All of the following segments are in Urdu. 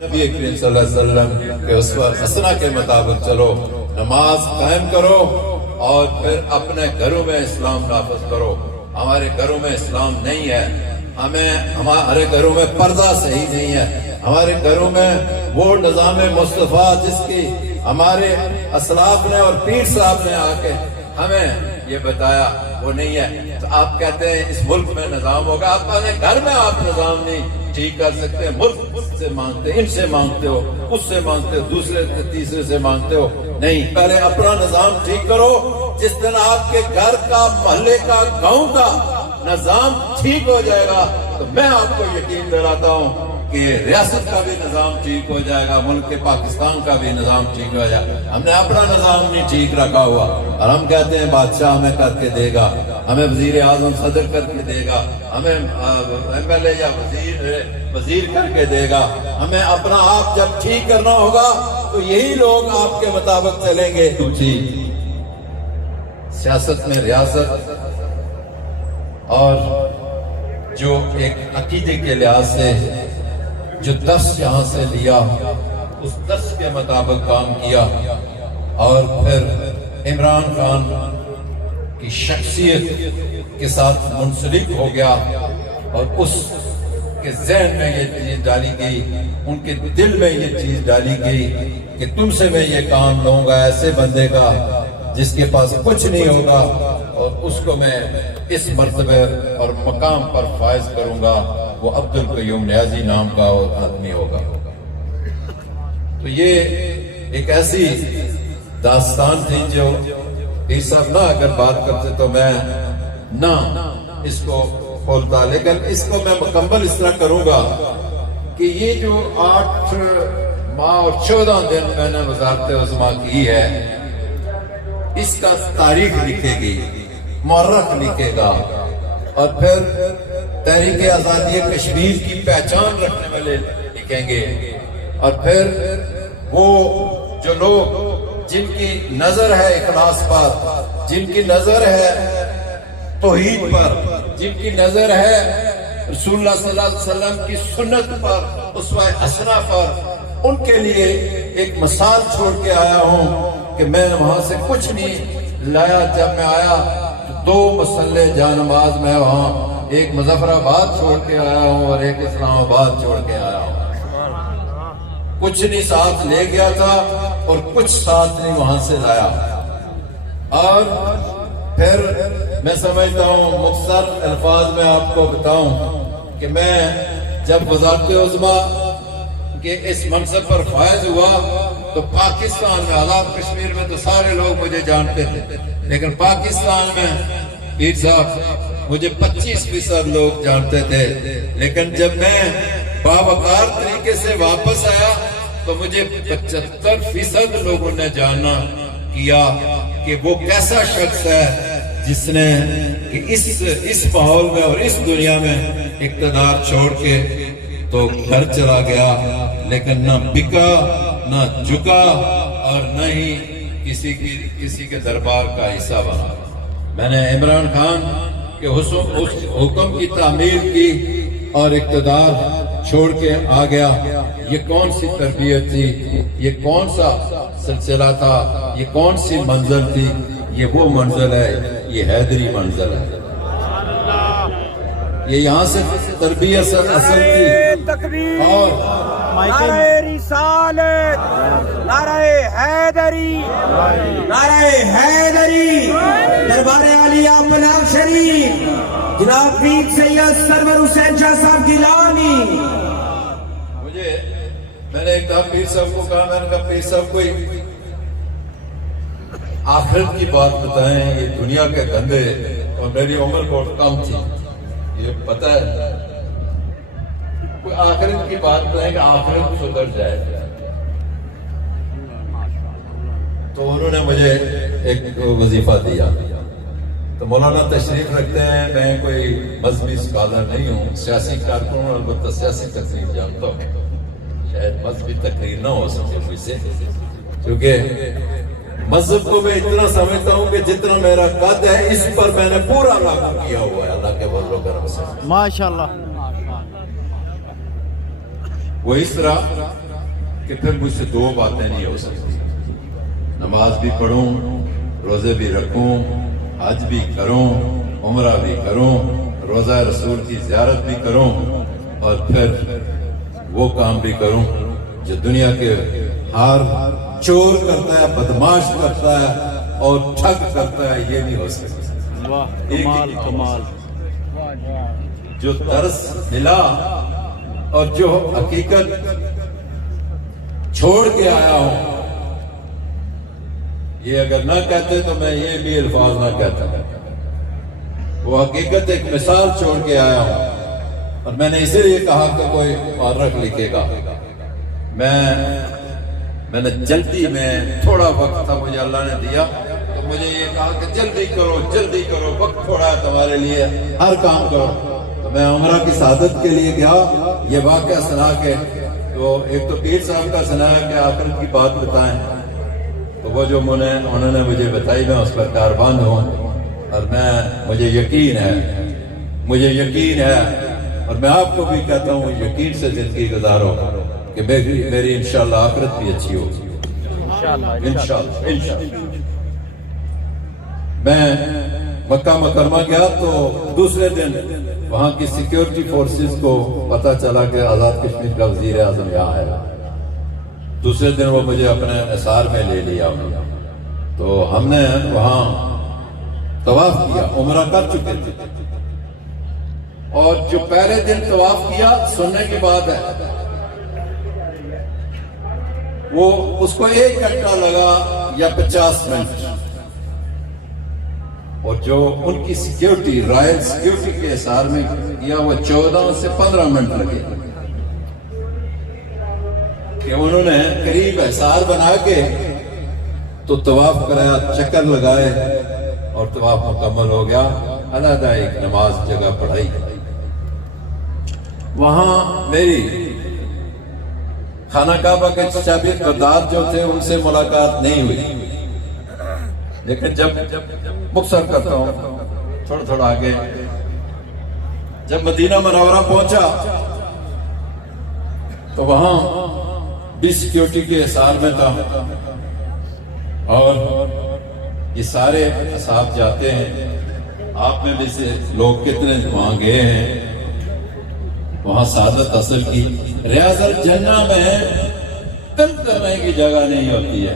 نبی کریم صلی اللہ علیہ وسلم کے اسوہ حسنہ کے مطابق چلو، نماز قائم کرو اور پھر اپنے گھروں میں اسلام نافذ کرو۔ ہمارے گھروں میں اسلام نہیں ہے، ہمارے گھروں میں پردہ صحیح نہیں ہے، ہمارے گھروں میں وہ نظام مصطفیٰ جس کی ہمارے اسلاف نے اور پیر صاحب نے آ کے ہمیں یہ بتایا وہ نہیں ہے۔ تو آپ کہتے ہیں اس ملک میں نظام ہوگا، آپ اپنے گھر میں آپ نظام نہیں ٹھیک کر سکتے، ملک سے مانگتے، ان سے مانگتے ہو، اس سے مانگتے ہو، دوسرے تیسرے سے مانگتے ہو، نہیں، پہلے اپنا نظام ٹھیک کرو۔ جس دن آپ کے گھر کا، محلے کا، گاؤں کا نظام ٹھیک ہو جائے گا تو میں آپ کو یقین دلاتا ہوں کہ ریاست کا بھی نظام ٹھیک ہو جائے گا، ملک کے پاکستان کا بھی نظام ٹھیک ہو جائے گا۔ ہم نے اپنا نظام نہیں ٹھیک رکھا ہوا اور ہم کہتے ہیں بادشاہ ہمیں کر کے دے گا، ہمیں وزیر اعظم صدر کر کے دے گا، ہمیں ایم ایل اے یا وزیر کر کے دے گا۔ ہمیں اپنا آپ جب ٹھیک کرنا ہوگا تو یہی لوگ آپ کے مطابق چلیں گے۔ سیاست میں ریاست اور جو ایک عقیدے کے لحاظ سے جو درس یہاں سے لیا اس درس کے مطابق کام کیا اور پھر عمران خان کی شخصیت کے ساتھ منسلک ہو گیا اور اس کے ذہن میں یہ چیز ڈالی گئی، ان کے دل میں یہ چیز ڈالی گئی کہ تم سے میں یہ کام لوں گا، ایسے بندے کا جس کے پاس کچھ نہیں ہوگا اور اس کو میں اس مرتبہ اور مقام پر فائز کروں گا، وہ عبد القیوم نیازی نام کا آدمی ہوگا۔ تو یہ ایک ایسی داستان تھی جو پیر صاحب نہ اگر بات کرتے تو میں نہ اس کو کھولتا، لیکن اس کو میں مکمل اس طرح کروں گا کہ یہ جو 8 ماہ اور 14 دن میں نے وزارت عظمیٰ کی ہے، اس کا تاریخ لکھے گی، مورخ لکھے گا، اور پھر تحریک آزادی کشمیر کی پہچان رکھنے والے لکھیں گے، اور پھر وہ جو لوگ جن کی نظر ہے اخلاص پر، جن کی نظر ہے توحید پر، جن کی نظر ہے رسول اللہ صلی اللہ علیہ وسلم کی سنت پر، اسوہ حسنہ پر، ان کے لیے ایک مثال چھوڑ کے آیا ہوں کہ میں وہاں سے کچھ نہیں لایا۔ جب میں آیا تو 2 مسلح جانماز میں وہاں ایک مظفر آباد چھوڑ کے آیا ہوں اور ایک اسلام آباد چھوڑ کے آیا ہوں، کچھ نہیں ساتھ لے گیا تھا اور کچھ ساتھ نہیں وہاں سے لایا۔ اور پھر میں سمجھتا ہوں مختصر الفاظ میں آپ کو بتاؤں کہ میں جب وزارت عظمیٰ کے اس منصب پر فائز ہوا تو پاکستان میں، آزاد کشمیر میں تو سارے لوگ مجھے جانتے تھے، لیکن پاکستان میں پیر صاحب مجھے 25% لوگ جانتے تھے، لیکن جب میں باوقار طریقے سے واپس آیا تو مجھے 75% لوگوں نے جاننا کیا کہ وہ کیسا شخص ہے جس نے کہ اس ماحول میں اور اس دنیا میں اقتدار چھوڑ کے تو گھر چلا گیا، لیکن نہ بکا، نہ جھکا اور نہ ہی کسی کے دربار کا حصہ بنا۔ میں نے عمران خان کے حکم کی تعمیر کی اور اقتدار چھوڑ کے آ گیا۔ یہ کون سی تربیت تھی، یہ کون سا سلسلہ تھا، یہ کون سی منزل تھی؟ یہ وہ منزل ہے، یہ حیدری منزل ہے، یہ یہاں سے تربیت اصل تھی۔ اور نعرہ رسالت، نعرہ حیدری، نعرہ حیدری، دربار عالیہ پناہ شریف، جناب پیر سید سرور حسین شاہ صاحب گیلانی۔ میں نے ایک دفعہ پیر صاحب کو کہا، میں نے کہا پیر صاحب کوئی آخرت کی بات بتائیں، یہ دنیا کے دھندے، اور میری عمر بہت کم تھی، یہ پتہ ہے، کوئی آخرت کی بات بتائیں کہ آخرت سدھر جائے۔ تو انہوں نے مجھے ایک وظیفہ دیا۔ تو مولانا تشریف رکھتے ہیں، میں کوئی مذہبی اسکالر نہیں ہوں، سیاسی کارکن ہوں، البتہ سیاسی تقریر جانتا ہوں، شاید مذہبی تقریر نہ ہو سکے مجھ سے، کیونکہ مذہب کو میں اتنا سمجھتا ہوں کہ جتنا میرا قد ہے اس پر میں نے پورا لاگو کیا ہوا ہے اللہ کے فضل و کرم سے، ماشاءاللہ۔ وہ اس طرح کہ پھر مجھ سے دو باتیں نہیں ہو سکتی، نماز بھی پڑھوں، روزے بھی رکھوں، حج بھی کروں، عمرہ بھی کروں، روزہ رسول کی زیارت بھی کروں، اور پھر وہ کام بھی کروں جو دنیا کے ہر چور کرتا ہے، بدماش کرتا ہے اور ٹھگ کرتا ہے، یہ نہیں ہو سکتا۔ واہ کمال کمال۔ جو درس ملا اور جو حقیقت چھوڑ کے آیا ہوں، یہ اگر نہ کہتے تو میں یہ بھی الفاظ نہ کہتا۔ وہ حقیقت ایک مثال چھوڑ کے آیا ہوں، اور میں نے اسی لیے کہا کہ کوئی مورخ لکھے گا۔ میں نے جلدی میں، تھوڑا وقت تھا مجھے اللہ نے دیا، تو مجھے یہ کہا کہ جلدی کرو، وقت تھوڑا ہے تمہارے لیے، ہر کام کرو۔ تو میں عمرہ کی سعادت کے لیے گیا، یہ واقعہ سنا کے، تو ایک تو پیر صاحب کا سنایا کہ آخرت کی بات بتائیں، تو وہ جو انہوں نے مجھے بتائی، میں اس پر کاربند ہوں، اور مجھے یقین ہے، اور میں آپ کو بھی کہتا ہوں یقین سے زندگی گزارو کہ میری انشاءاللہ آخرت بھی اچھی ہوگی انشاءاللہ۔ میں مکہ مکرمہ گیا تو دوسرے دن وہاں کی سیکیورٹی فورسز کو پتا چلا کہ آزاد کشمیر کا وزیر اعظم یہاں ہے۔ دوسرے دن وہ مجھے اپنے نثار میں لے لیا، تو ہم نے وہاں طواف کیا، عمرہ کر چکے تھے، اور جو پہلے دن طواف کیا، سننے کی بات ہے، وہ اس کو 1 گھنٹہ لگا یا 50 منٹ، اور جو ان کی سیکیورٹی، رائل سیکیورٹی کے حصار میں کیا، وہ 14 سے 15 منٹ لگے، کہ انہوں نے قریب حصار بنا کے تو طواف کرایا، چکر لگائے، اور طواف مکمل ہو گیا۔ علیحدہ ایک نماز جگہ پڑھائی، وہاں میری خانہ کعبہ کے چابی کردار جو تھے ان سے ملاقات نہیں ہوئی، لیکن جب مختصر کرتا ہوں تھوڑا آگے، جب مدینہ منورہ پہنچا تو وہاں بھی سیکیورٹی کے حصار میں تھا، اور یہ سارے اصحاب جاتے ہیں، آپ میں بھی سے لوگ کتنے وہاں گئے ہیں، وہاں سعادت حاصل کی۔ ریاض الجنہ میں تن کرنے کی جگہ نہیں ہوتی ہے،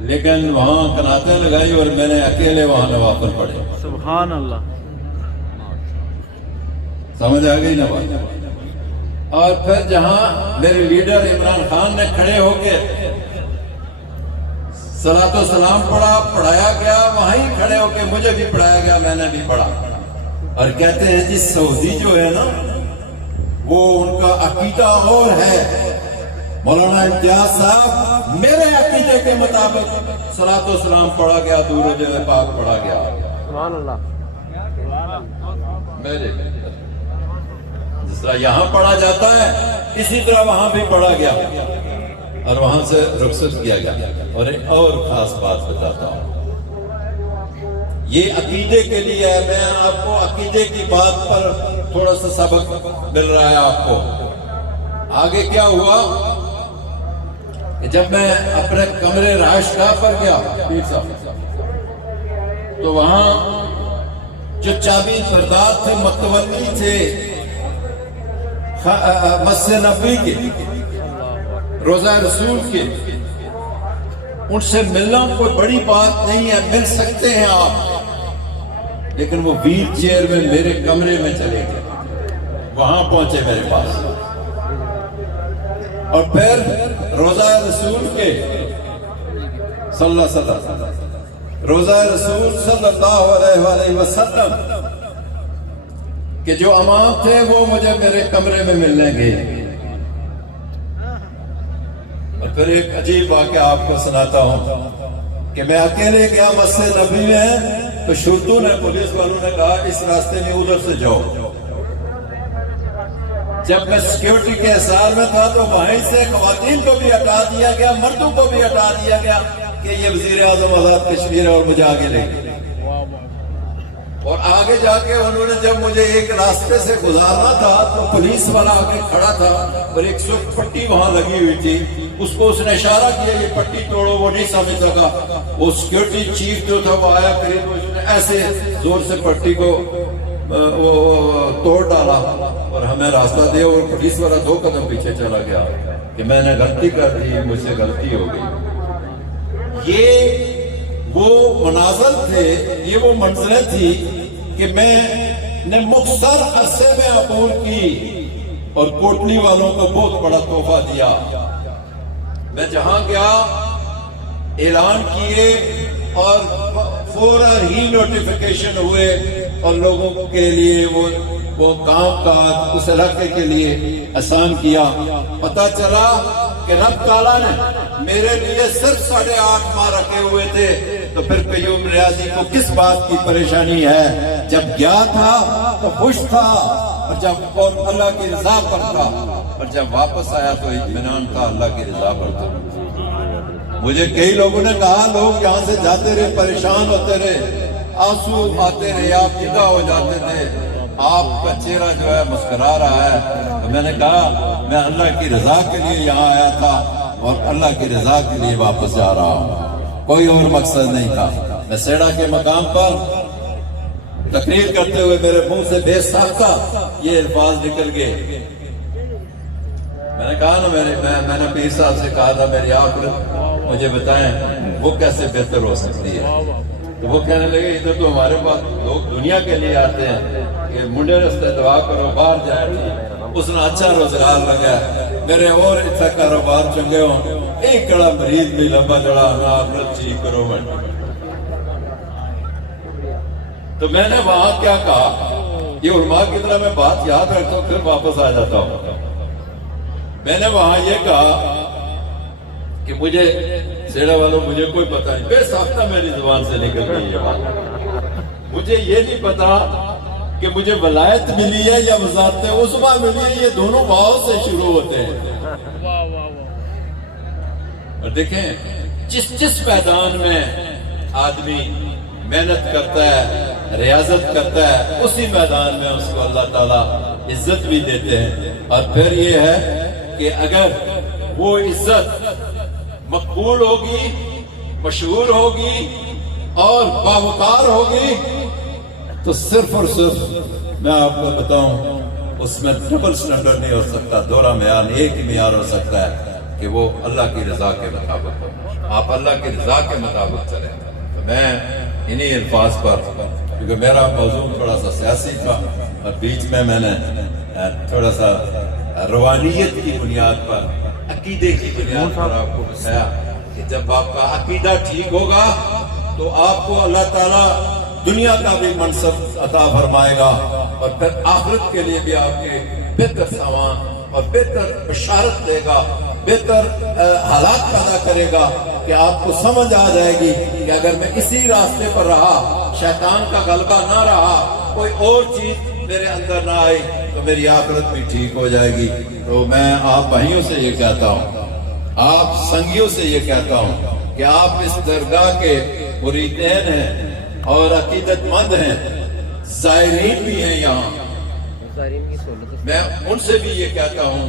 لیکن وہاں قناتیں لگائی اور میں نے اکیلے وہاں نوافل پڑھے۔ سبحان اللہ، سمجھ آ گئی نا بات؟ اور پھر جہاں میرے لیڈر عمران خان نے کھڑے ہو کے صلاۃ و سلام پڑھایا گیا، وہیں کھڑے ہو کے مجھے بھی پڑھایا گیا، میں نے بھی پڑھا، اور کہتے ہیں جی سعودی جو ہے نا، وہ ان کا عقیدہ اور ہے۔ مولانا امتیاز صاحب، میرے عقیدے کے مطابق صلاۃ و سلام پڑھا گیا، درود پاک پڑھا گیا، سبحان اللہ، میرے جس طرح یہاں پڑھا جاتا ہے اسی طرح وہاں بھی پڑھا گیا، اور وہاں سے رخصت کیا گیا۔ اور ایک اور خاص بات بتاتا ہوں، یہ عقیدے کے لیے ہے، میں آپ کو عقیدے کی بات پر تھوڑا سا سبق مل رہا ہے آپ کو۔ آگے کیا ہوا کہ جب میں اپنے کمرے رہائش گاہ پر گیا پیر صاحب، تو وہاں جو چابی بردار تھے، متولی تھے مسجد نبوی کے، روزہ رسول کے، ان سے ملنا کوئی بڑی بات نہیں ہے، مل سکتے ہیں آپ، لیکن وہ ویل چیئر میں میرے کمرے میں چلے گئے، وہاں پہنچے میرے پاس، اور پھر روزہ رسول کے صلی اللہ علیہ وسلم، روزہ رسول صلی اللہ علیہ وسلم کہ جو امام تھے وہ مجھے میرے کمرے میں ملنے گئے۔ اور پھر ایک عجیب واقعہ آپ کو سناتا ہوں کہ میں اکیلے گیا مسجد نبوی میں، تو شرطوں نے، پولیس والوں نے کہا اس راستے میں ادھر سے جاؤ۔ جب میں سیکیورٹی کے حصار میں تھا تو وہیں سے خواتین کو بھی ہٹا دیا گیا، مردوں کو بھی ہٹا دیا گیا کہ یہ وزیر اعظم آزاد کشمیر ہے اور مجھے آگے لے گئے۔ اور آگے جا کے انہوں نے جب مجھے ایک راستے سے گزارنا تھا تو پولیس والا آگے کھڑا تھا اور ایک سخت پٹی وہاں لگی ہوئی تھی، اس کو اس نے اشارہ کیا یہ پٹی توڑو، وہ نہیں سمجھ سکا۔ وہ سیکورٹی چیف جو تھا وہ آیا قریب، اس نے ایسے زور سے پٹی کو توڑ ڈالا اور ہمیں راستہ دیا، اور پولیس والا 2 قدم پیچھے چلا گیا کہ میں نے غلطی کر دی، مجھ سے غلطی ہو گئی۔ یہ وہ مناظر تھے، یہ وہ منظریں تھی کہ میں نے مختصر عرصے میں عبور کی اور کوٹلی والوں کو بہت بڑا تحفہ دیا۔ میں جہاں گیا اعلان کیے اور فوراً ہی نوٹیفیکیشن ہوئے اور لوگوں کے لیے وہ کام کاج اس علاقے کے لیے آسان کیا۔ پتہ چلا کہ رب تعالیٰ نے میرے لیے صرف 8.5 ماہ رکھے ہوئے تھے، تو پھر قیوم ریاضی کو کس بات کی پریشانی ہے؟ جب گیا تھا تو خوش تھا اور اللہ کی رضا پر تھا، اور جب واپس آیا تو اطمینان تھا اللہ کی رضا پر تھا۔ مجھے کئی لوگوں نے کہا لوگ یہاں سے جاتے رہے، پریشان ہوتے رہے، آنسو آتے رہے، آپ جدا ہو جاتے تھے، آپ کا چہرہ جو ہے مسکرا رہا ہے۔ تو میں نے کہا میں اللہ کی رضا کے لیے یہاں آیا تھا اور اللہ کی رضا کے لیے واپس جا رہا ہوں، کوئی اور مقصد نہیں تھا۔ میں سیڑا کے مقام پر تقریر کرتے ہوئے میرے منہ سے بے ساختہ یہ الفاظ نکل گئے۔ میں نے کہا نا میں نے پیر صاحب سے کہا تھا میری آخرت مجھے بتائیں وہ کیسے بہتر ہو سکتی ہے؟ تو وہ کہنے لگے ادھر تو ہمارے پاس لوگ دنیا کے لیے آتے ہیں کہ منڈے رستے دعا کرو باہر جائے، اس نے اچھا روزگار لگا میرے اور اتنا کاروبار چنگے ہوں، ایک کڑا مریض بھی لمبا جڑا ہمیں آخرت ٹھیک کرو۔ تو میں نے وہاں کیا کہا، یہ علماء کی طرح میں بات یاد رکھتا ہوں پھر واپس آ جاتا ہوں۔ میں نے وہاں یہ کہا کہ مجھے سیڑا والوں مجھے کوئی پتہ نہیں، بے ساختہ میری زبان سے نکل گئی یہ بات، مجھے یہ نہیں پتا کہ مجھے ولایت ملی ہے یا وزارت عظمیٰ ملی ہے، یہ دونوں واؤ سے شروع ہوتے ہیں۔ اور دیکھیں جس میدان میں آدمی محنت کرتا ہے، ریاضت کرتا ہے، اسی میدان میں اس کو اللہ تعالیٰ عزت بھی دیتے ہیں۔ اور پھر یہ ہے کہ اگر وہ عزت مقبول ہوگی، مشہور ہوگی اور باوقار ہوگی تو صرف اور صرف میں آپ کو بتاؤں اس میں ڈبل سٹینڈرڈ نہیں ہو سکتا، دوہرا معیار نہیں، ایک ہی معیار ہو سکتا ہے کہ وہ اللہ کی رضا کے مطابق ہو، آپ اللہ کی رضا کے مطابق چلیں۔ تو میں انہی الفاظ پر، کیونکہ میرا موضوع تھوڑا سا سیاسی تھا اور بیچ میں نے تھوڑا سا روحانیت کی بنیاد پر، عقیدے کی بنیاد پر آپ کو بتایا کہ جب آپ کا عقیدہ ٹھیک ہوگا تو آپ کو اللہ تعالیٰ دنیا کا بھی منصب عطا فرمائے گا اور پھر آخرت کے لیے بھی آپ کے بہتر سامان اور بہتر بشارت دے گا، بہتر حالات پیدا کرے گا کہ آپ کو سمجھ آ جائے گی کہ اگر میں اسی راستے پر رہا، شیطان کا غلبہ نہ رہا، کوئی اور چیز میرے اندر نہ آئی تو میری آخرت بھی ٹھیک ہو جائے گی۔ تو میں آپ بھائیوں سے یہ کہتا ہوں، آپ سنگیوں سے یہ کہتا ہوں کہ آپ اس درگاہ کے مریدین ہیں اور عقیدت مند ہیں، زائرین بھی ہیں یہاں، میں ان سے بھی یہ کہتا ہوں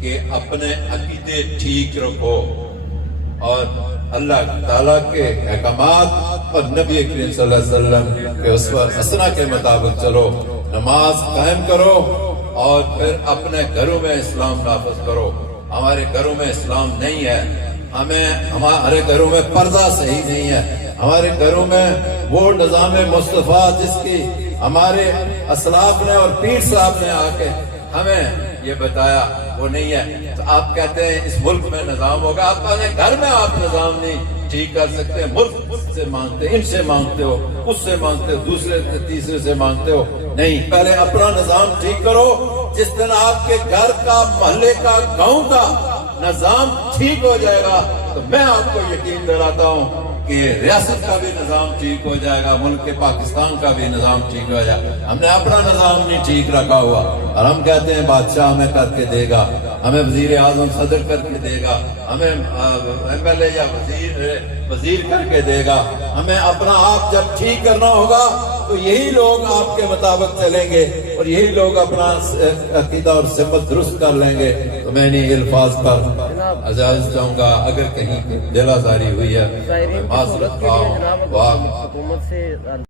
کہ اپنے عقیدے ٹھیک رکھو اور اللہ تعالیٰ کے احکامات اور نبی کریم صلی اللہ علیہ وسلم کے اسوہ حسنہ کے مطابق چلو، نماز قائم کرو اور پھر اپنے گھروں میں اسلام نافذ کرو۔ ہمارے گھروں میں اسلام نہیں ہے، ہمارے گھروں میں پردہ صحیح نہیں ہے، ہمارے گھروں میں وہ نظام مصطفیٰ جس کی ہمارے اسلاف نے اور پیر صاحب نے آ کے ہمیں یہ بتایا وہ نہیں ہے۔ تو آپ کہتے ہیں اس ملک میں نظام ہوگا، آپ اپنے گھر میں آپ نظام نہیں ٹھیک کر سکتے، ملک سے مانگتے، ان سے مانگتے ہو، اس سے مانگتے ہو، دوسرے سے تیسرے سے مانگتے ہو، نہیں، پہلے اپنا نظام ٹھیک کرو۔ جس دن آپ کے گھر کا، محلے کا، گاؤں کا نظام ٹھیک ہو جائے گا تو میں آپ کو یقین دلاتا ہوں کہ ریاست کا بھی نظام ٹھیک ہو جائے گا، ملک کے پاکستان کا بھی نظام ٹھیک ہو جائے گا۔ ہم نے اپنا نظام نہیں ٹھیک رکھا ہوا اور ہم کہتے ہیں بادشاہ ہمیں کر کے دے گا، ہمیں وزیر اعظم صدر کر کے دے گا، ہمیں ایم ایل اے یا وزیر کر کے دے گا۔ ہمیں اپنا آپ جب ٹھیک کرنا ہوگا تو یہی لوگ آپ کے مطابق چلیں گے اور یہی لوگ اپنا عقیدہ اور سمت درست کر لیں گے. تو میں نے یہ الفاظ پر اجازت چاہوں گا. اگر کہیں دل آزاری ہوئی ہے زائرین کی معذرت صورت کے لیے خواہ جناب ہوں. حکومت سے